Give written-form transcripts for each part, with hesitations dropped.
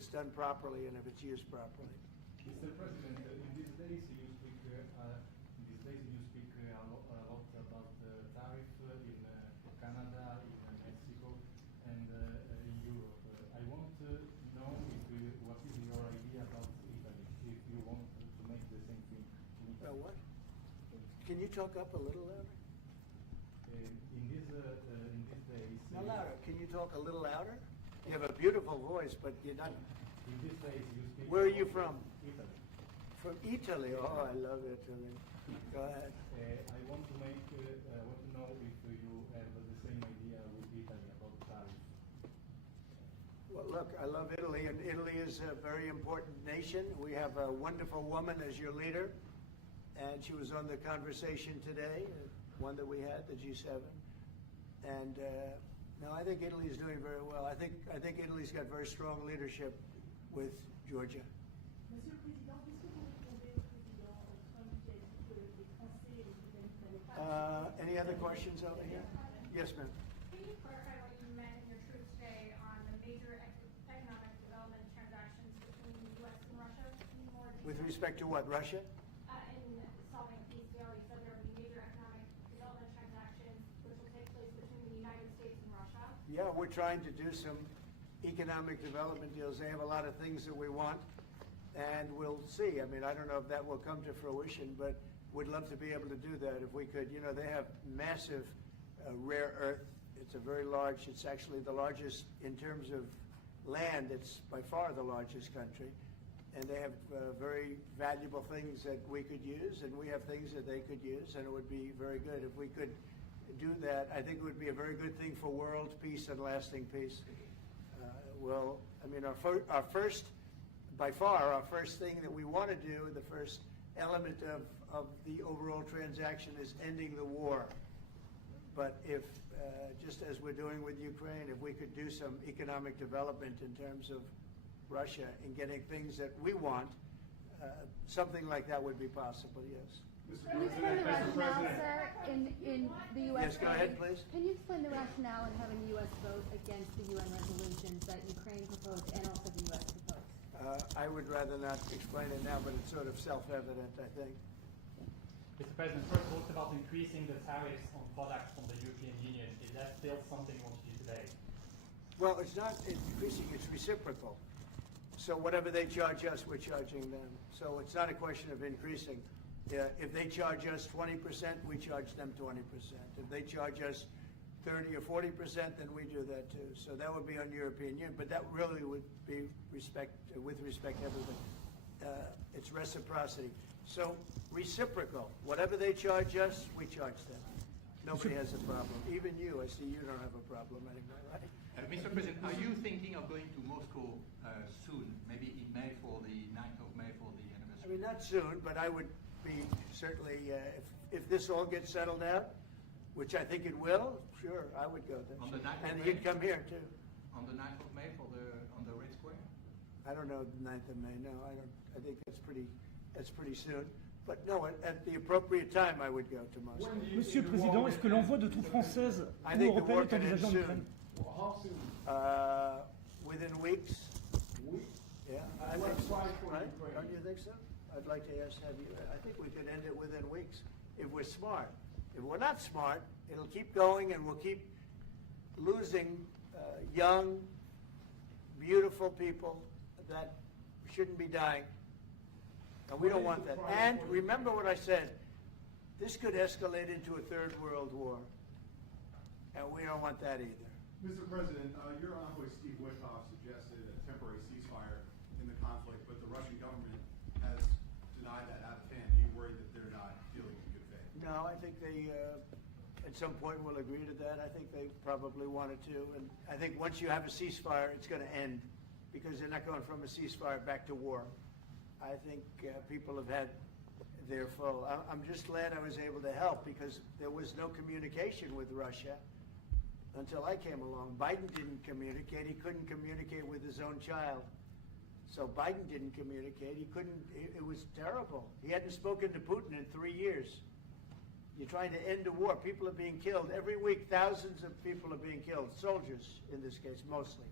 it's done properly and if it's used properly. Mr. President, in these days you speak a lot about tariff in Canada, in Mexico, and in Europe. I want to know what is your idea about Italy, if you want to make the same thing. What? Can you talk up a little louder? In these days. No, louder. Can you talk a little louder? You have a beautiful voice, but you're not. In these days you speak. Where are you from? Italy. From Italy. Oh, I love Italy. Go ahead. I want to know if you have the same idea with Italy about tariffs. Well, look, I love Italy, and Italy is a very important nation. We have a wonderful woman as your leader, and she was on the conversation today, one that we had, the G7. And no, I think Italy is doing very well. I think Italy's got very strong leadership with Georgia. Monsieur le Président, qu'est-ce que vous répondez au président Trump qui a dit que les Français et les Britanniques n'allaient pas... Any other questions over here? Yes, ma'am. Can you clarify what you meant in your truth today on the major economic development transactions between the U.S. and Russia? With respect to what, Russia? In solving peace deal, you said there will be major economic development transactions which will take place between the United States and Russia. Yeah, we're trying to do some economic development deals. They have a lot of things that we want, and we'll see. I mean, I don't know if that will come to fruition, but we'd love to be able to do that if we could. You know, they have massive rare earth. It's a very large, it's actually the largest in terms of land. It's by far the largest country. And they have very valuable things that we could use, and we have things that they could use, and it would be very good if we could do that. I think it would be a very good thing for world peace and lasting peace. Well, I mean, our first, by far, our first thing that we want to do, the first element of the overall transaction is ending the war. But if, just as we're doing with Ukraine, if we could do some economic development in terms of Russia and getting things that we want, something like that would be possible, yes. Can you explain the rationale, sir, in the U.S. Yes, go ahead, please. Can you explain the rationale in having the U.S. vote against the UN resolutions that Ukraine proposed and also the U.S. proposed? I would rather not explain it now, but it's sort of self-evident, I think. Mr. President, first talked about increasing the tariffs on products from the European Union. Is that still something you want to do today? Well, it's not increasing, it's reciprocal. So whatever they charge us, we're charging them. So it's not a question of increasing. If they charge us 20%, we charge them 20%. If they charge us 30 or 40%, then we do that too. So that would be on European Union, but that really would be with respect to everybody. It's reciprocity. So reciprocal. Whatever they charge us, we charge them. Nobody has a problem. Even you, I see you don't have a problem anymore, right? Mr. President, are you thinking of going to Moscow soon, maybe in May for the 9th of May for the anniversary? I mean, not soon, but I would be certainly, if this all gets settled out, which I think it will, sure, I would go there. On the 9th of and May? you'd come here too. On the 9th of May on the Red Square? I don't know the 9th of May, no, I don't, I think that's pretty soon. But no, at the appropriate time, I would go to Moscow. Monsieur le Président, est-ce que l'envoi de troupes françaises I ou think the européennes war est can end envisagé en soon. Ukraine? How soon? Within weeks. Weeks? Yeah, I think so, right? Don't you think so? I'd like to have you, I think we could end it within weeks if we're smart. If we're not smart, it'll keep going and we'll keep losing young, beautiful people that shouldn't be dying. And we don't want that. And remember what I said, this could escalate into a third world war. And we don't want that either. Mr. President, your envoy Steve Witkoff suggested a temporary ceasefire in the conflict, but the Russian government has denied that out of hand. Are you worried that they're not dealing in good faith? No, I think they, at some point, will agree to that. I think they probably wanted to. And I think once you have a ceasefire, it's going to end because they're not going from a ceasefire back to war. I think people have had their full. I'm just glad I was able to help because there was no communication with Russia until I came along. Biden didn't communicate. He couldn't communicate with his own child. So Biden didn't communicate. He couldn't. It was terrible. He hadn't spoken to Putin in 3 years. You're trying to end a war. People are being killed. Every week, thousands of people are being killed. Soldiers, in this case, mostly.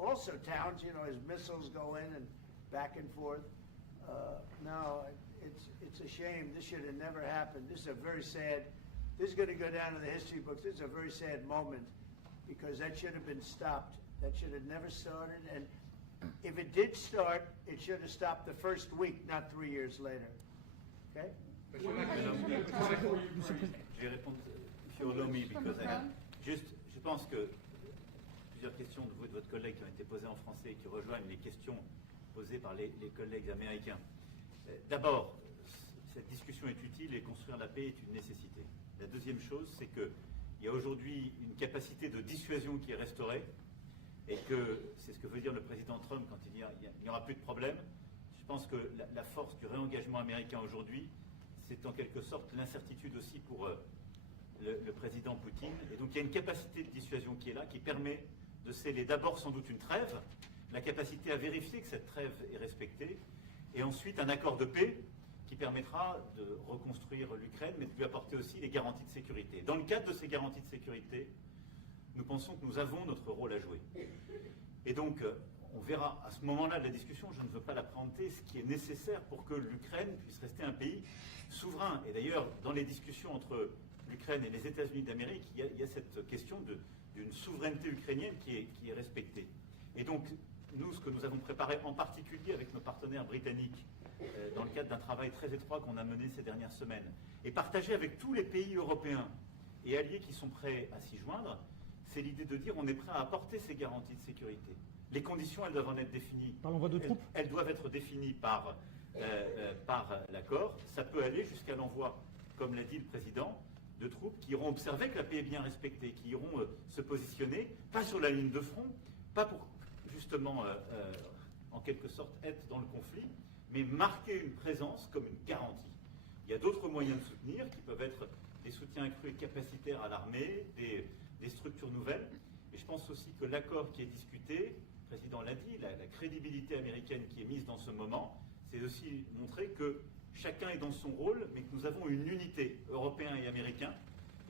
also towns, you know, as missiles go in and back and forth. No, it's a shame. This should have never happened. This is a very sad, this is going to go down in the history books. This is a very sad moment because that should have been stopped. That should have never started. And if it did start, it should have stopped the first week, not 3 years later. Okay? Je vais répondre, if you allow me, because je pense que plusieurs questions de vous et de votre collègue qui ont été posées en français et qui rejoignent les questions posées par les collègues américains. D'abord, cette discussion est utile et construire la paix est une nécessité. La deuxième chose, c'est qu'il y a aujourd'hui une capacité de dissuasion qui est restaurée et que c'est ce que veut dire le président Trump quand il dit il n'y aura plus de problème. Je pense que la force du réengagement américain aujourd'hui, c'est en quelque sorte l'incertitude aussi pour le président Poutine. Et donc il y a une capacité de dissuasion qui est là, qui permet de sceller d'abord sans doute une trêve, la capacité à vérifier que cette trêve est respectée, et ensuite un accord de paix qui permettra de reconstruire l'Ukraine, mais de lui apporter aussi les garanties de sécurité. Dans le cadre de ces garanties de sécurité, nous pensons que nous avons notre rôle à jouer. Et donc, on verra à ce moment-là de la discussion, je ne veux pas la présenter, ce qui est nécessaire pour que l'Ukraine puisse rester un pays souverain. Et d'ailleurs, dans les discussions entre l'Ukraine et les États-Unis d'Amérique, il y a cette question d'une souveraineté ukrainienne qui est respectée. Et donc, nous, ce que nous avons préparé en particulier avec nos partenaires britanniques, dans le cadre d'un travail très étroit qu'on a mené ces dernières semaines, et partagé avec tous les pays européens et alliés qui sont prêts à s'y joindre, c'est l'idée de dire on est prêt à apporter ces garanties de sécurité. Les conditions, elles doivent en être définies. Par l'envoi de troupes. Elles doivent être définies par l'accord. Ça peut aller jusqu'à l'envoi, comme l'a dit le président, de troupes qui iront observer que la paix est bien respectée, qui iront se positionner, pas sur la ligne de front, pas pour justement, en quelque sorte, être dans le conflit, mais marquer une présence comme une garantie. Il y a d'autres moyens de soutenir qui peuvent être des soutiens accrus et capacitaires à l'armée, des structures nouvelles. Et je pense aussi que l'accord qui est discuté, le président l'a dit, la crédibilité américaine qui est mise dans ce moment, c'est aussi montrer que chacun est dans son rôle, mais que nous avons une unité, Européens et Américains,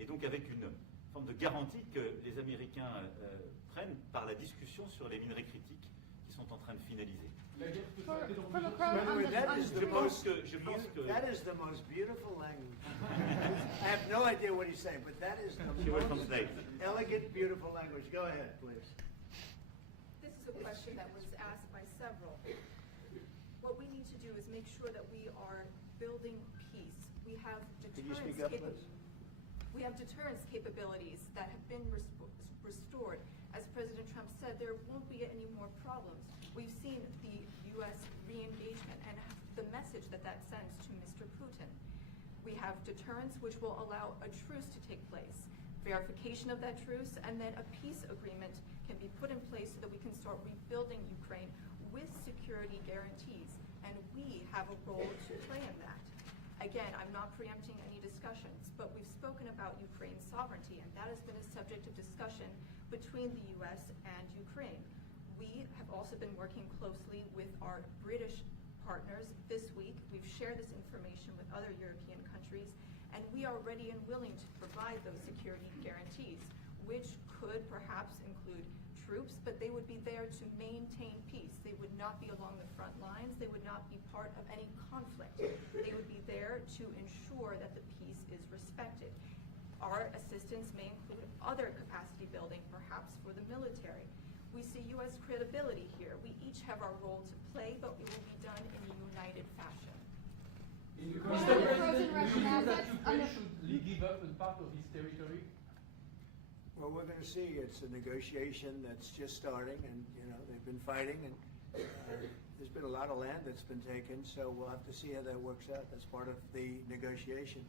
et donc avec une forme de garantie que les Américains prennent par la discussion sur les minerais critiques qui sont en train de finaliser. For Macron, By the way, that is the most that is the most beautiful language. I have no idea what he's saying, but that is the She will most translate. elegant, beautiful language. Go ahead, please. This is a question that was asked by several. What we need to do is make sure that we are building peace. We have Could you deterrence speak up, please? We have deterrence capabilities that have been restored. As President Trump said, there won't be any more problems. We've seen the U.S. re-engagement and the message that that sends to Mr. Putin. We have deterrence, which will allow a truce to take place, verification of that truce, and then a peace agreement can be put in place so that we can start rebuilding Ukraine with security guarantees. And we have a role to play in that. Again, I'm not preempting any discussions, but we've spoken about Ukraine's sovereignty, and that has been a subject of discussion between the U.S. and Ukraine. We have also been working closely with our British partners this week. We've shared this information with other European countries, and we are ready and willing to provide those security guarantees, which could perhaps include troops, but they would be there to maintain peace. They would not be along the front lines. They would not be part of any conflict. They would be there to ensure that the peace is respected. Our assistance may include other capacity building, perhaps for the military. We see U.S. credibility here. We each have our role to play, but it will be done in a united fashion. One of the frozen Russian assets under. Should give up a part of his territory? Well, we're going to see. It's a negotiation that's just starting, and they've been fighting, and there's been a lot of land that's been taken. So we'll have to see how that works out. That's part of the negotiation.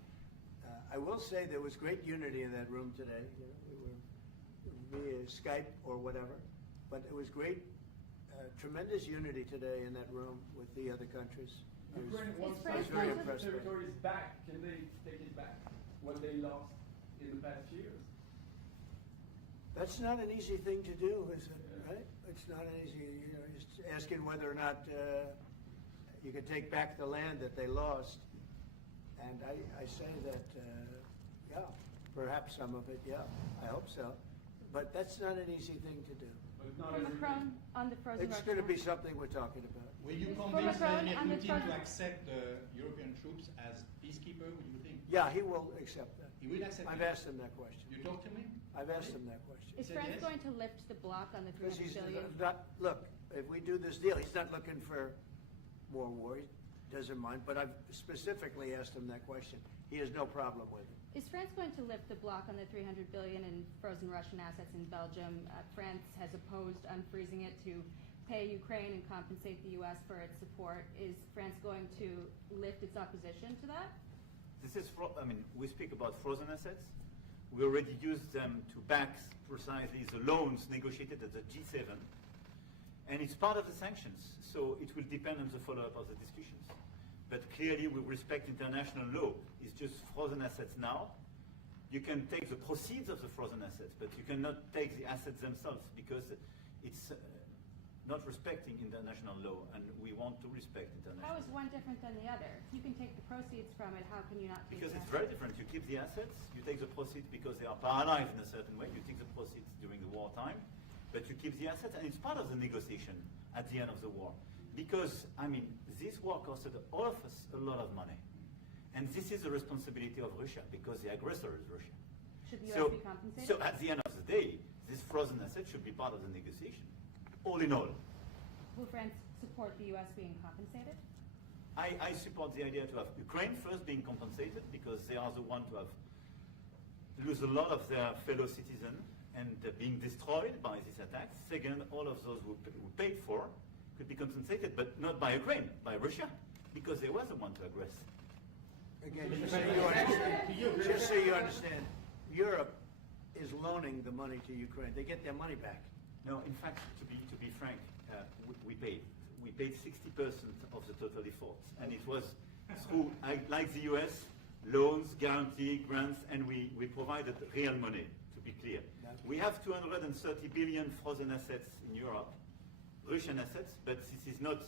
I will say there was great unity in that room today. We were via Skype or whatever, but it was great, tremendous unity today in that room with the other countries. Ukraine wants I was very impressed by it. territories back. Can they take it back? What they lost in the past years? That's not an easy thing to do, is it? Right? It's not an easy. Just asking whether or not you can take back the land that they lost. And I say that, yeah, perhaps some of it, yeah, I hope so. But that's not an easy thing to do. but not For everybody. Macron on the frozen It's Russian going to be assets. something we're talking about. Will you For convince Macron Vladimir on the Putin to front- accept the European troops as peacekeeper, would you think? Yeah, he will accept that. He will accept I've it? asked him that question. You talked to him? I've asked him that question. Is said France yes? going to lift the block on the Because 300 he's billion? not, look, if we do this deal, he's not looking for more war, he doesn't mind, but I've specifically asked him that question. He has no problem with it. Is France going to lift the block on the 300 billion in frozen Russian assets in Belgium? France has opposed unfreezing it to pay Ukraine and compensate the U.S. for its support. Is France going to lift its opposition to that? This is, we speak about frozen assets. We already used them to back precisely the loans negotiated at the G7. And it's part of the sanctions, so it will depend on the follow-up of the discussions. But clearly we respect international law. It's just frozen assets now. You can take the proceeds of the frozen assets, but you cannot take the assets themselves because it's not respecting international law, and we want to respect international How is law. one different than the other? You can take the proceeds from it, how can you not take Because the it's assets? very different. You keep the assets, you take the proceeds because they are paralyzed in a certain way. You take the proceeds during the wartime, but you keep the assets, and it's part of the negotiation at the end of the war. Because, this war costed all of us a lot of money. And this is the responsibility of Russia, because the aggressor is Russia. Should the U.S. be compensated? So at the end of the day, this frozen asset should be part of the negotiation. All in all. Will France support the U.S. being compensated? I support the idea to have Ukraine first being compensated because they are the one to have lose a lot of their fellow citizens and being destroyed by these attacks. Second, all of those who paid for could be compensated, but not by Ukraine, by Russia, because they were the one to aggress. Again, just so you understand, Europe is loaning the money to Ukraine. They get their money back. No, in fact, to be frank, we paid. We paid 60% of the total efforts, and it was through, like the US, loans, guarantee, grants, and we provided real money, to be clear. We have 230 billion frozen assets in Europe, Russian assets, but this is not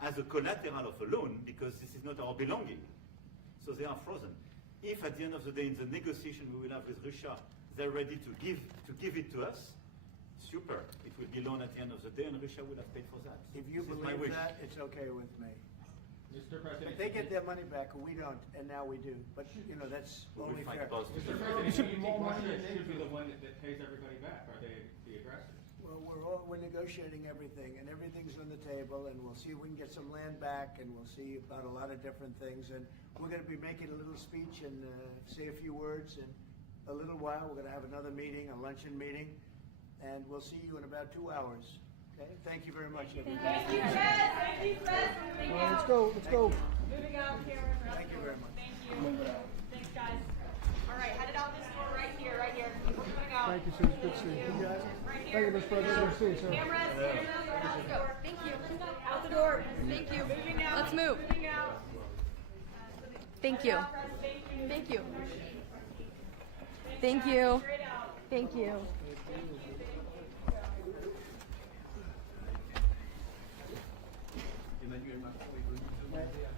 as a collateral of a loan, because this is not our belonging. So they are frozen. If at the end of the day, in the negotiation we will have with Russia, they're ready to give it to us, super. It will be loan at the end of the day, and Russia will have paid for that. If you This is my believe wish. that, it's okay with me. Mr. President. But they get their money back, and we don't, and now we do. But, that's We will only fight fair. about it. Mr. President, do you think Russia should be the one that pays everybody back? Are they the aggressors? Well, we're negotiating everything, and everything's on the table, and we'll see if we can get some land back, and we'll see about a lot of different things. And we're going to be making a little speech and say a few words in a little while. We're going to have another meeting, a luncheon meeting, and we'll see you in about 2 hours. Okay? Thank you very much, everybody. Thank you. Thank you, Fred. Moving out. Let's go, let's go. Moving out, Karen. Thank you very much. Thank you. Thanks, guys. All right, headed out this door right here, right here. We're moving out. Thank you, sir. Good to see you. You guys? Right Thank here. you, Mr. President. Good to see you, sir. Cameras, out the door. Thank you. Out the door. Thank you. Moving out. Let's move. Moving out. Thank you. Thank you. Thank you. Thank you. Straight out. Thank you. Emmanuel Macron est venu demander à